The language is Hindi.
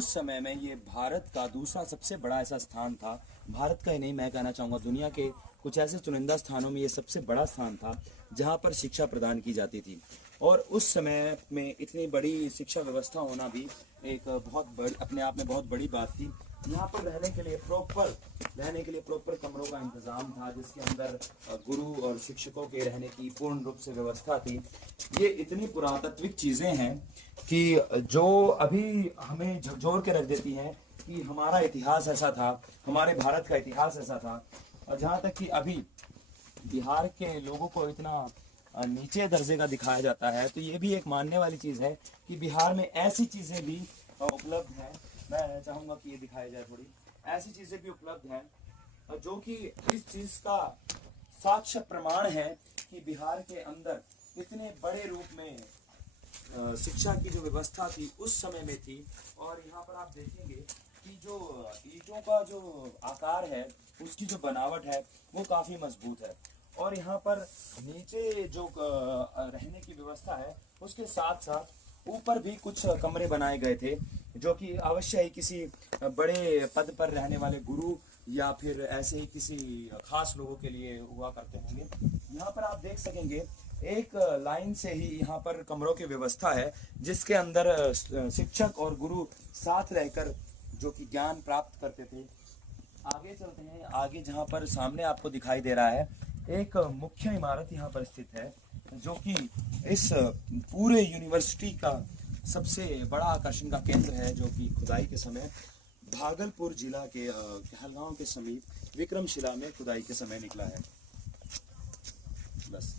उस समय में ये भारत का दूसरा सबसे बड़ा ऐसा स्थान था। भारत का ही नहीं, मैं कहना चाहूँगा दुनिया के कुछ ऐसे चुनिंदा स्थानों में ये सबसे बड़ा स्थान था जहाँ पर शिक्षा प्रदान की जाती थी। और उस समय में इतनी बड़ी शिक्षा व्यवस्था होना भी एक बहुत बड़ी, अपने आप में बहुत बड़ी बात थी। यहाँ पर रहने के लिए प्रॉपर कमरों का इंतज़ाम था, जिसके अंदर गुरु और शिक्षकों के रहने की पूर्ण रूप से व्यवस्था थी। ये इतनी पुरातात्विक चीज़ें हैं कि जो अभी हमें झकझोर के रख देती हैं कि हमारा इतिहास ऐसा था, हमारे भारत का इतिहास ऐसा था। और जहाँ तक कि अभी बिहार के लोगों को इतना नीचे दर्जे का दिखाया जाता है, तो ये भी एक मानने वाली चीज़ है कि बिहार में ऐसी चीज़ें भी उपलब्ध हैं। मैं चाहूँगा कि ये दिखाई जाए, थोड़ी ऐसी चीज़ें भी उपलब्ध हैं जो कि इस चीज़ का साक्ष्य प्रमाण है कि बिहार के अंदर इतने बड़े रूप में शिक्षा की जो व्यवस्था थी उस समय में थी। और यहाँ पर आप देखेंगे कि जो ईंटों का जो आकार है, उसकी जो बनावट है वो काफ़ी मजबूत है। और यहाँ पर नीचे जो रहने की व्यवस्था है उसके साथ साथ ऊपर भी कुछ कमरे बनाए गए थे, जो कि अवश्य ही किसी बड़े पद पर रहने वाले गुरु या फिर ऐसे ही किसी खास लोगों के लिए हुआ करते होंगे। यहाँ पर आप देख सकेंगे एक लाइन से ही यहाँ पर कमरों की व्यवस्था है, जिसके अंदर शिक्षक और गुरु साथ रहकर जो कि ज्ञान प्राप्त करते थे। आगे चलते हैं, आगे जहाँ पर सामने आपको दिखाई दे रहा है एक मुख्य इमारत यहाँ पर स्थित है, जो कि इस पूरे यूनिवर्सिटी का सबसे बड़ा आकर्षण का केंद्र है, जो कि खुदाई के समय भागलपुर जिला के कहलगांव के समीप विक्रमशिला में खुदाई के समय निकला है। बस।